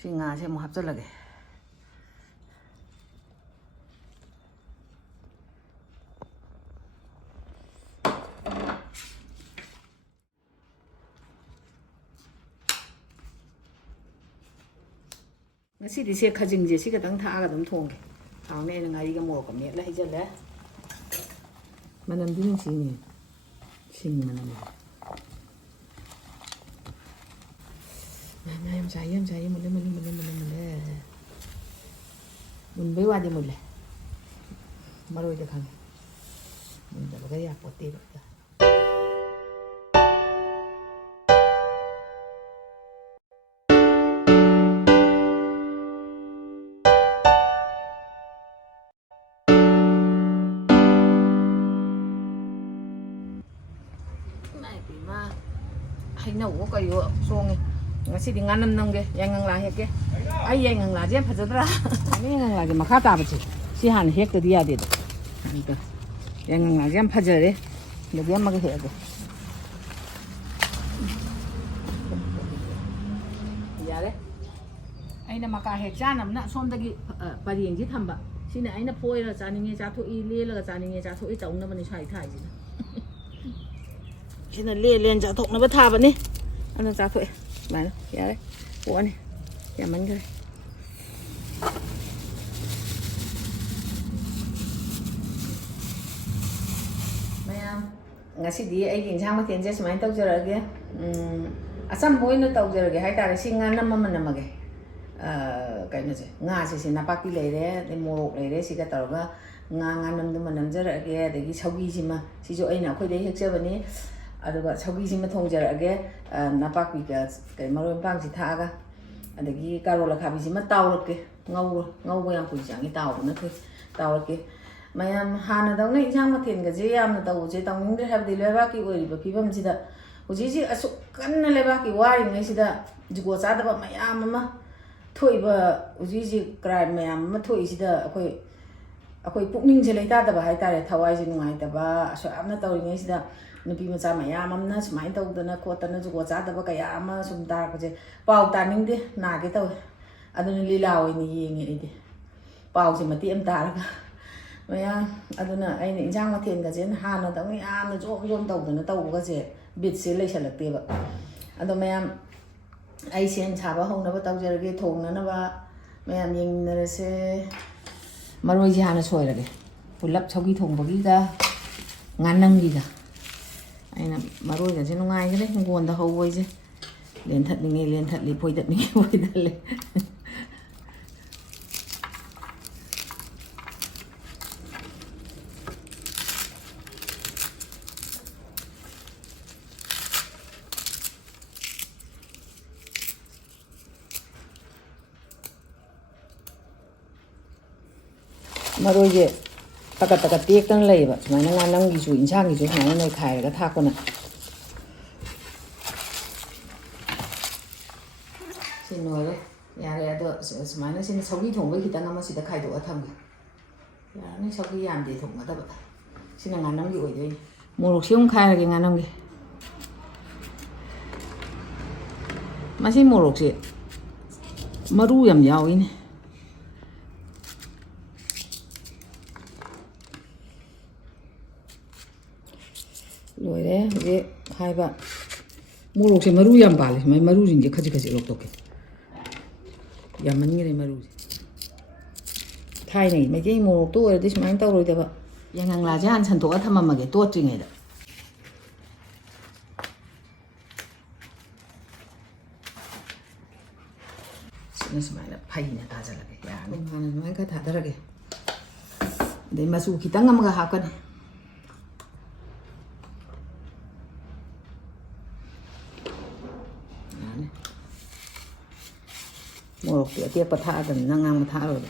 ꯁꯤ ꯉꯥꯁꯦ ꯑꯃꯨꯛ ꯍꯥꯞꯆꯜꯂꯒꯦ ngasi se khajing je si kadang tha ga dum thong thang ne ngari ga mo ko me la hijal le manam din si ni sing manam yam sai mo le mun be wa de mo le maroi de khang mun da ga ya pote ba hay nấu cái gì xong rồi ngasi di nganam nangge yang ngang la hek ke ai yang ngang la je phajadra ni ngang la je makha ta bachi si han hek to dia de to yang ngang la je phajare le dia mag hek yare aina maka hek janam na som dagi pariyeng ji thamba sina aina phoira chaninge cha tho i le la chaninge cha tho i taung na bani sai thai ji sina len cha thok na ba tha ba ni anh cha thôi mà nó dạ đấy của này dạ mình thôi mày ngasi đi ai kinh sang mà tiền chứ mày tao chơi cái asam boy nó tao chơi cái hay ta là xin ngan năm mà nằm cái gì ngà thì napa pi lấy đấy để mua lấy đấy thì cái tao cái ngan năm đó mà nằm chơi cái để cái sau khi gì mà thì chỗ ai nào khơi đấy hết chơi vậy nè aduga chaugi thongjarage napakpi ka maroi pang si thaga adagi karola khabi sima tawlake ngau yang pui changi taw na thoi tawlake mayam hana daw na injang mathen ga je yam na taw je tawning de habdi leba ki oi ba phibam sida uji ji asu kan na leba ki wari ngai sida jugo cha da ba mayam ma thoi ba uji ji crime mayam ma thoi sida akoi pukning je leita da ba hai tare thawai ji ngai da ba asu amna taw ngai sida nupi macha mayam amna sumai tawdana khotana jugo chadaba kaya ama sum tarapje pau taningde nage taw aduna lila oi ni yenge ide pau se mati am taraga maya aduna aina injang mathen ga jen hana dawni amna jom tawdana tawga je bit se leisalakte ba ado mayam ai sen chaba hongna ba tawjarage thongna na ba mayam yengnarase maroi ji hana soirage pulap chaugi thongbagi ga nganam gi ga aina maroi ga jenu ngai le ngon da hoi je len that li phoi dat ni phoi dat le maroi je taka tek tan lei ba sumai na nganam gi chu insang gi chu sumai na khai ga thak ko na sin noi re ya re do sumai na sin chaugi thong ba khitang ama si da khai do atham ga ya ni chaugi yam de thong da ba sin nganam gi oi doi morok siung khai ga nganam gi masi morok se maru yam yawi ni rồi đấy dễ hai bạn mua lộc thì maru yam bale mai maru jing je khaji lộc toke yam man ngi maru thai này mấy cái mua lộc to rồi đấy mai tao rồi đấy bạn yang ngang la jan chan to thama ma ge to chi ngai da sini semai la pai na ta jala ge ya ni han mai ka tha da ge de masu kitang am ga ha ka ne một cái bát thả gần năng ngang bát thả rồi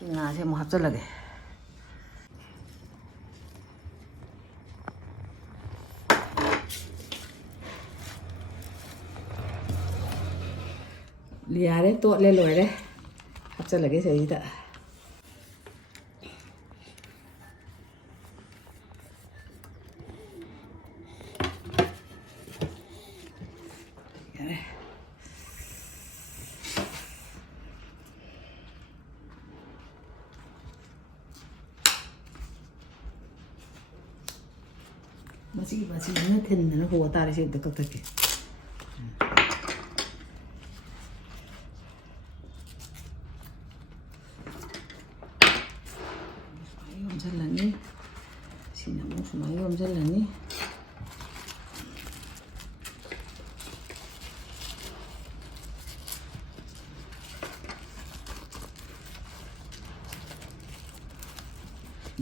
ngà xem một hấp rất là đẹp lìa đấy tuột lên rồi đấy hấp rất là cái gì đó ꯃꯁꯤꯅ ꯊꯤꯟꯗꯅ ꯍꯣ ꯇꯥꯔꯦ ꯁꯤ ꯑꯝꯇ ꯀꯛꯊꯠꯀꯦ ꯌꯣꯝꯁꯤꯜꯂꯅꯤ ꯁꯤꯅ ꯑꯃꯨꯛ ꯁꯨꯃꯥꯏꯅ ꯌꯣꯝꯁꯤꯜꯂꯅꯤ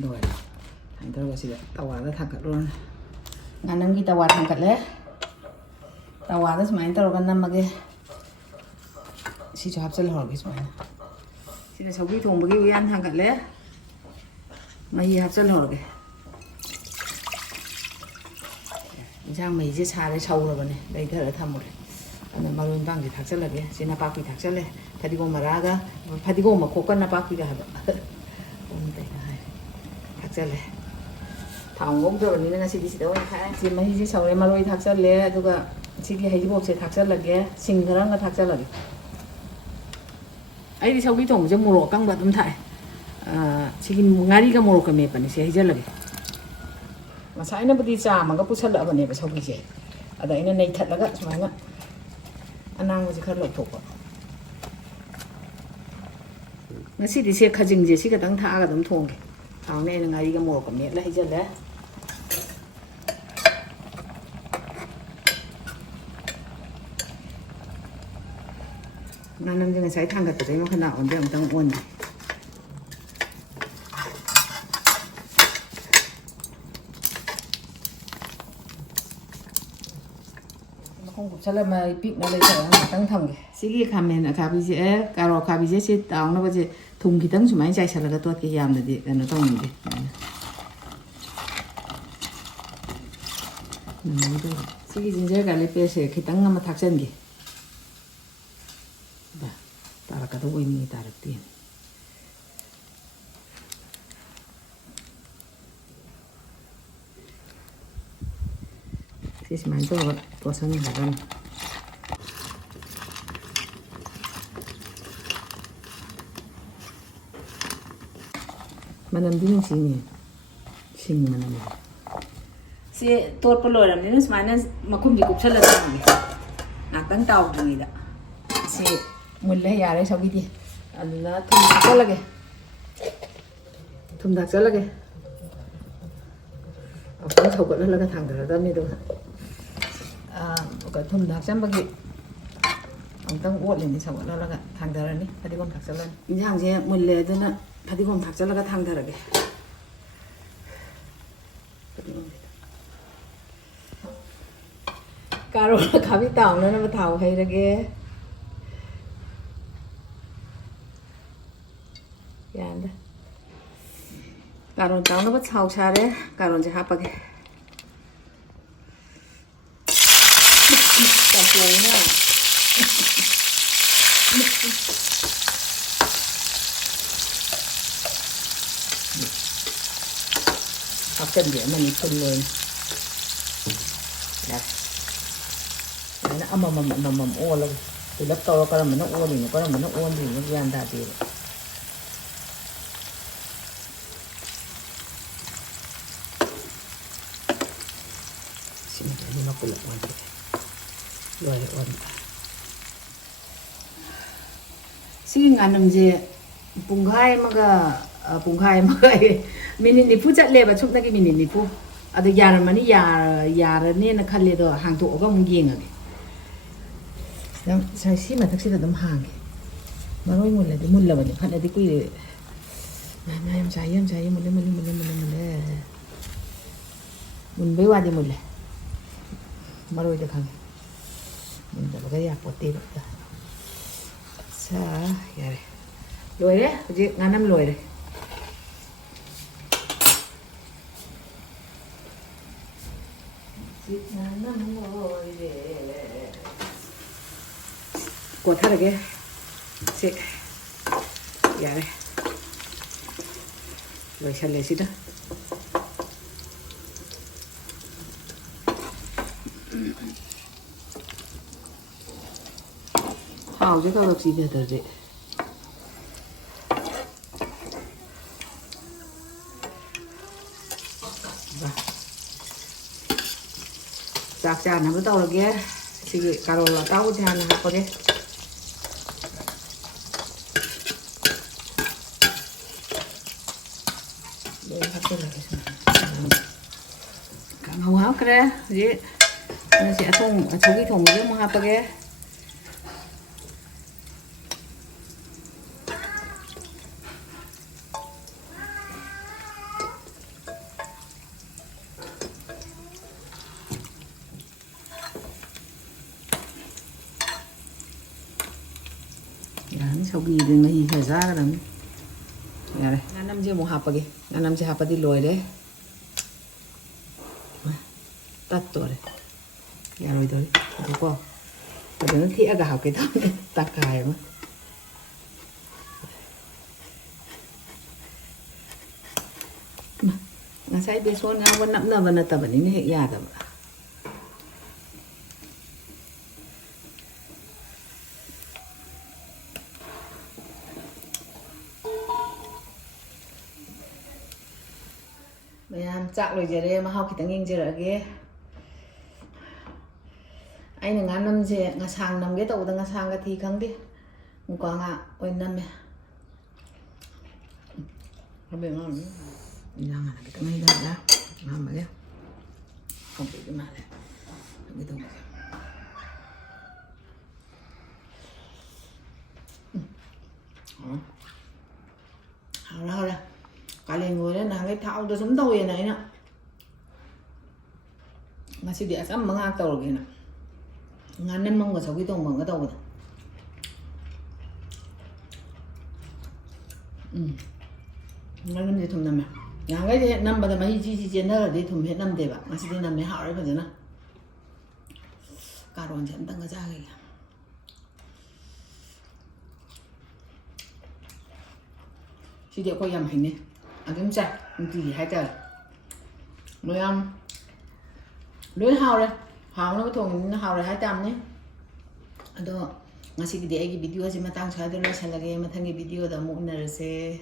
ꯂꯣꯏꯔꯦ ꯁꯨꯃꯥꯏꯅ ꯇꯧꯔꯒ ꯁꯤꯗ ꯇꯋꯥꯗ ꯊꯥꯡꯀꯠꯂꯨꯔꯅꯤ ꯉꯥꯅꯝꯒꯤ ꯇꯋꯥ ꯊꯥꯡꯀꯠꯂꯦ ꯇꯋꯥꯗ ꯁꯨꯃꯥꯏꯅ ꯇꯧꯔꯒ ꯅꯝꯃꯒꯦ ꯁꯤꯁꯨ ꯍꯥꯞꯆꯤꯜꯍꯧꯔꯒꯦ ꯁꯨꯃꯥꯏꯅ ꯁꯤꯗ ꯁꯧꯒ꯭ꯔꯤ ꯊꯣꯡꯕꯒꯤ ꯎꯌꯥꯟ ꯊꯥꯡꯒꯠꯂꯦ ꯃꯍꯤ ꯍꯥꯞꯆꯤꯜꯍꯧꯔꯒꯦ ꯏꯟꯁꯥꯡ ꯃꯍꯤꯁꯦ ꯁꯥꯔꯦ ꯁꯧꯔꯕꯅꯦ ꯂꯩꯊꯔ ꯊꯝꯃꯨꯔꯦ ꯑꯗꯨꯅ ꯃꯔꯣꯏ ꯃꯄꯥꯡꯁꯦ ꯊꯥꯛꯆꯜꯂꯒꯦ ꯁꯤ ꯅꯄꯥꯛꯄꯤ ꯊꯥꯛꯆꯜꯂꯦ ꯐꯗꯤꯒꯣꯝ ꯃꯔꯥꯒ ꯐꯗꯤꯒꯣꯝ ꯃꯈꯣꯛꯀ ꯅꯄꯥꯛꯄꯤꯒ ꯍꯥꯏꯕ ꯊꯥꯛꯆꯜꯂꯦ ꯊꯥꯎ ꯉꯧꯗ꯭ꯔꯕꯅꯤꯅ ꯉꯁꯤꯗꯤ ꯁꯤꯗ ꯑꯣꯏꯅ ꯊꯥꯛꯑꯦ ꯁꯤ ꯃꯍꯤꯁꯦ ꯁꯧꯔꯦ ꯃꯔꯣꯏ ꯊꯥꯛꯆꯜꯂꯦ ꯑꯗꯨꯒ ꯁꯤꯒꯤ ꯍꯩꯔꯤꯕꯣꯞꯁꯦ ꯊꯥꯛꯆꯜꯂꯒꯦ ꯁꯤꯡ ꯈꯔ ꯑꯃꯒ ꯊꯥꯛꯆꯜꯂꯒꯦ ꯑꯩꯗꯤ ꯁꯧꯒ꯭ꯔꯤ ꯊꯣꯡꯕꯁꯦ ꯃꯣꯔꯣꯛ ꯑꯀꯪꯕ ꯑꯗꯨꯝ ꯊꯥꯛꯑꯦ ꯁꯤꯒꯤ ꯉꯥꯔꯤꯒ ꯃꯣꯔꯣꯛꯀ ꯃꯦꯠꯄꯅꯦ ꯁꯤ ꯍꯩꯖꯜꯂꯒꯦ ꯉꯁꯥꯏꯅꯕꯨꯗꯤ ꯆꯥꯝꯃꯒ ꯄꯨꯁꯜꯂꯛꯑꯕꯅꯦꯕ ꯁꯧꯒ꯭ꯔꯤꯁꯦ ꯑꯗ ꯑꯩꯅ ꯅꯩꯊꯠꯂꯒ ꯁꯨꯃꯥꯏꯅ ꯑꯅꯥꯡꯕꯁꯦ ꯈꯔ ꯂꯧꯊꯣꯛꯄ ꯉꯁꯤꯗꯤ ꯁꯦ ꯈꯖꯤꯡꯁꯦ ꯁꯤ ꯈꯛꯇꯪ ꯊꯥꯛꯑꯒ ꯑꯗꯨꯝ ꯊꯣꯡꯒꯦ ꯊꯥꯎꯅꯦ ꯑꯩꯅ ꯉꯥꯔꯤꯒ ꯃꯣꯔꯣꯛꯀ ꯃꯦꯠꯂ ꯍꯩꯖꯜꯂꯦ ꯉꯥꯅꯝꯁꯦ ꯉꯁꯥꯏ ꯊꯥꯡꯒꯠꯄꯗꯩ ꯃꯈꯟ ꯑꯣꯟꯗꯦ ꯑꯃꯨꯛꯇꯪ ꯑꯣꯟꯗꯦ ꯃꯈꯣꯡ ꯀꯨꯞꯁꯜꯂ ꯄꯤꯛꯅ ꯂꯩꯊꯔꯒ ꯉꯥꯛꯇꯪ ꯊꯝꯒꯦ ꯁꯤꯒꯤ ꯈꯥꯃꯦꯟ ꯑꯈꯥꯕꯤꯁꯦ ꯀꯥꯔꯣꯠ ꯑꯈꯥꯕꯤꯁꯦ ꯁꯤ ꯇꯥꯎꯅꯕꯁꯦ ꯊꯨꯝ ꯈꯤꯇꯪ ꯁꯨꯃꯥꯏꯅ ꯆꯥꯏꯁꯜꯂꯒ ꯇꯣꯠꯀꯦ ꯌꯥꯝꯅꯗꯤ ꯀꯩꯅꯣ ꯇꯧꯅꯤꯡꯗꯦ ꯁꯤꯒꯤ ꯖꯤꯟꯖꯔ ꯒꯥꯔꯂꯤꯛ ꯄꯦꯁꯁꯦ ꯈꯤꯇꯪ ꯑꯃ ꯊꯥꯛꯆꯟꯒꯦ ꯇꯥꯔꯛꯀꯗꯧꯕ ꯑꯣꯏꯅꯤꯡꯉꯤ ꯇꯥꯔꯛꯇꯦ ꯁꯤ ꯁꯨꯃꯥꯏꯅ ꯇꯧꯔꯒ ꯇꯣꯠꯁꯟꯒꯗꯕꯅꯤ ꯃꯅꯝꯗꯤ ꯅꯨꯡꯁꯤꯅꯦ ꯁꯤꯡ ꯃꯅꯝ ꯁꯤ ꯇꯣꯠꯄ ꯂꯣꯏꯔꯕꯅꯤꯅ ꯁꯨꯃꯥꯏꯅ ꯃꯈꯨꯝꯁꯦ ꯀꯨꯞꯁꯜꯂ ꯊꯝꯃꯒꯦ ꯉꯥꯛꯇꯪ ꯇꯥꯎꯗ꯭ꯔꯤꯉꯩꯗ ꯁꯤ ꯃꯨꯜꯂꯦ ꯌꯥꯔꯦ ꯁꯧꯒ꯭ꯔꯤꯗꯤ ꯑꯗꯨꯅ ꯊꯨꯝ ꯊꯥꯛꯆꯜꯂꯒꯦ ꯊꯨꯝ ꯊꯥꯛꯆꯜꯂꯒꯦ ꯑꯃꯨꯛꯇꯪ ꯁꯧꯒꯠꯍꯜꯂꯒ ꯊꯥꯡꯊꯔꯗꯕꯅꯤ ꯑꯗꯨꯒ ꯊꯨꯝ ꯊꯥꯛꯆꯟꯕꯒꯤ ꯑꯃꯨꯛꯇꯪ ꯑꯣꯠꯂꯤꯅꯤ ꯁꯧꯒꯠꯍꯜꯂꯒ ꯊꯥꯡꯊꯔꯅꯤ ꯐꯗꯤꯒꯣꯝ ꯊꯥꯛꯆꯜꯂꯅꯤ ꯏꯟꯁꯥꯡꯁꯦ ꯃꯨꯜꯂꯦ ꯑꯗꯨꯅ ꯐꯗꯤꯒꯣꯝ ꯊꯥꯛꯆꯜꯂꯒ ꯊꯥꯡꯊꯔꯒꯦ ꯀꯥꯔꯣꯠ ꯑꯈꯥꯕꯤ ꯇꯥꯎꯅꯅꯕ ꯊꯥꯎ ꯍꯩꯔꯒꯦ ꯌꯥꯝꯗ ꯀꯥꯔꯣꯠ ꯇꯥꯎꯅꯕ ꯊꯥꯎ ꯁꯥꯔꯦ ꯀꯥꯔꯣꯠꯁꯦ ꯍꯥꯞꯄꯒꯦ ꯆꯝꯊꯣꯡꯅ ꯍꯥꯞꯆꯟꯒꯦ ꯑꯃꯅꯤ ꯐꯨꯜꯂꯣꯏꯅ ꯌꯥꯔꯦ ꯑꯗꯨꯃꯥꯏꯅ ꯑꯃꯃꯝ ꯑꯣꯜꯂꯒ ꯄꯨꯂꯞ ꯇꯧꯔ ꯀꯔꯝꯕꯅ ꯑꯣꯜꯂꯤꯅꯣ ꯀꯔꯝꯕꯅ ꯑꯣꯟꯗ꯭ꯔꯤꯅꯣ ꯒ꯭ꯌꯥꯟ ꯇꯥꯗꯦꯕ ꯁꯤꯃ ꯄꯨꯂꯞ ꯑꯣꯟꯊꯣꯛꯑꯦ ꯂꯣꯏꯔꯦ ꯑꯣꯟꯕ ꯁꯤꯒꯤ ꯉꯥꯅꯝꯁꯦ ꯄꯨꯡꯈꯥꯏ ꯑꯃꯒ ꯃꯤꯅꯤꯠ 90 ꯆꯠꯂꯦꯕ ꯁꯨꯞꯅꯒꯤ ꯃꯤꯅꯤꯠ 90 ꯑꯗꯣ ꯌꯥꯔꯝꯃꯅꯤ ꯌꯥꯔꯅꯦꯅ ꯈꯜꯂꯦ ꯑꯗꯣ ꯍꯥꯡꯇꯣꯛꯑꯒ ꯑꯃꯨꯛ ꯌꯦꯡꯉꯒꯦ ꯁꯤ ꯃꯊꯛꯁꯤꯗ ꯑꯗꯨꯝ ꯍꯥꯡꯒꯦ ꯃꯔꯣꯏ ꯃꯨꯜꯂꯗꯤ ꯃꯨꯜꯂꯕꯅꯤ ꯐꯠꯂꯗꯤ ꯀꯨꯏꯔꯦ ꯌꯥꯝ ꯆꯥꯏꯌꯦ ꯃꯨꯜꯂꯦ ꯃꯨꯟꯕꯩ ꯋꯥꯗꯤ ꯃꯨꯜꯂꯦ ꯃꯔꯣꯏꯗ ꯈꯪꯉꯦ ꯃꯨꯟꯗꯕꯒ ꯌꯥꯄꯣꯠꯇꯦꯕ ꯑꯠꯁꯥ ꯌꯥꯔꯦ ꯂꯣꯏꯔꯦ ꯍꯧꯖꯤꯛ ꯉꯥꯅꯝ ꯂꯣꯏꯔꯦ ꯉꯥꯅꯝ ꯂꯣꯏꯔꯦ ꯀꯣꯊꯔꯒꯦ ꯁꯤ ꯌꯥꯔꯦ ꯂꯣꯏꯁꯜꯂꯦ ꯁꯤꯗ ꯊꯥꯎꯁꯦ ꯈꯔ ꯆꯤꯊꯗ꯭ꯔꯗꯤ ꯆꯥꯛ ꯆꯥꯅꯕ ꯇꯧꯔꯒꯦ ꯁꯤꯒꯤ ꯀꯥꯔꯣꯜ ꯑꯇꯥꯎꯕꯁꯦ ꯍꯥꯟꯅ ꯍꯥꯞꯄꯒꯦ ꯂꯣꯏ ꯍꯥꯞꯆꯤꯜꯂꯒꯦ ꯀꯥꯡꯍꯧ ꯍꯥꯞꯈ꯭ꯔꯦ ꯍꯧꯖꯤꯛ ꯁꯤ ꯑꯊꯧꯒꯤ ꯊꯣꯡꯕꯁꯦ ꯑꯃꯨꯛ ꯍꯥꯞꯄꯒꯦ ꯌꯥꯔꯅꯤ ꯁꯧꯒ꯭ꯔꯤꯗꯤ ꯃꯍꯤ ꯈꯔ ꯆꯥꯒꯗꯕꯅꯤ ꯌꯥꯔꯦ ꯉꯥꯅꯝꯁꯦ ꯑꯃꯨꯛ ꯍꯥꯞꯄꯒꯦ ꯉꯥꯅꯝꯁꯦ ꯍꯥꯞꯄꯗꯤ ꯂꯣꯏꯔꯦ ꯇꯠꯇꯣꯔꯦ ꯌꯥꯔꯣꯏꯗꯧꯔꯤ ꯑꯗꯨꯀꯣ ꯐꯖꯅ ꯊꯦꯛꯑꯒ ꯍꯥꯞꯀꯦ ꯇꯧꯕꯅꯦ ꯇꯛꯈꯥꯏ ꯑꯃ ngасai beson yawa napnaba natabani hek yadaba mayam chak loijare mahau khitang yengjerage aina nganam je ngasang namge tawda ngasang ga thi khangde muka nga oi namme abe ngam jangan kita ngai dah ngam ya không bị cái mà này cái tông hao ra cái này ngồi đấy là cái thao tôi sống đâu vậy này nè mà chỉ để sắm măng ăn tàu rồi nè ngàn năm măng của sáu cái tông bằng cái tàu này ngàn năm gì thùng nằm nhà cái hiện năm bây giờ mấy chi chiến đó là đi thùng hiện năm để bạn mà chỉ đi nằm mấy hảo đấy phải chứ nào cà rốt chẳng tăng cái ra kìa chỉ để coi yam hành này ăn cái chả gì hay trời nuôi ăn nuôi hào đây hào nó thùng hào này 200 nhé đó ngasi cái video gì mà tăng sai đó là sai lagi mà thằng cái video đó muốn nở sẽ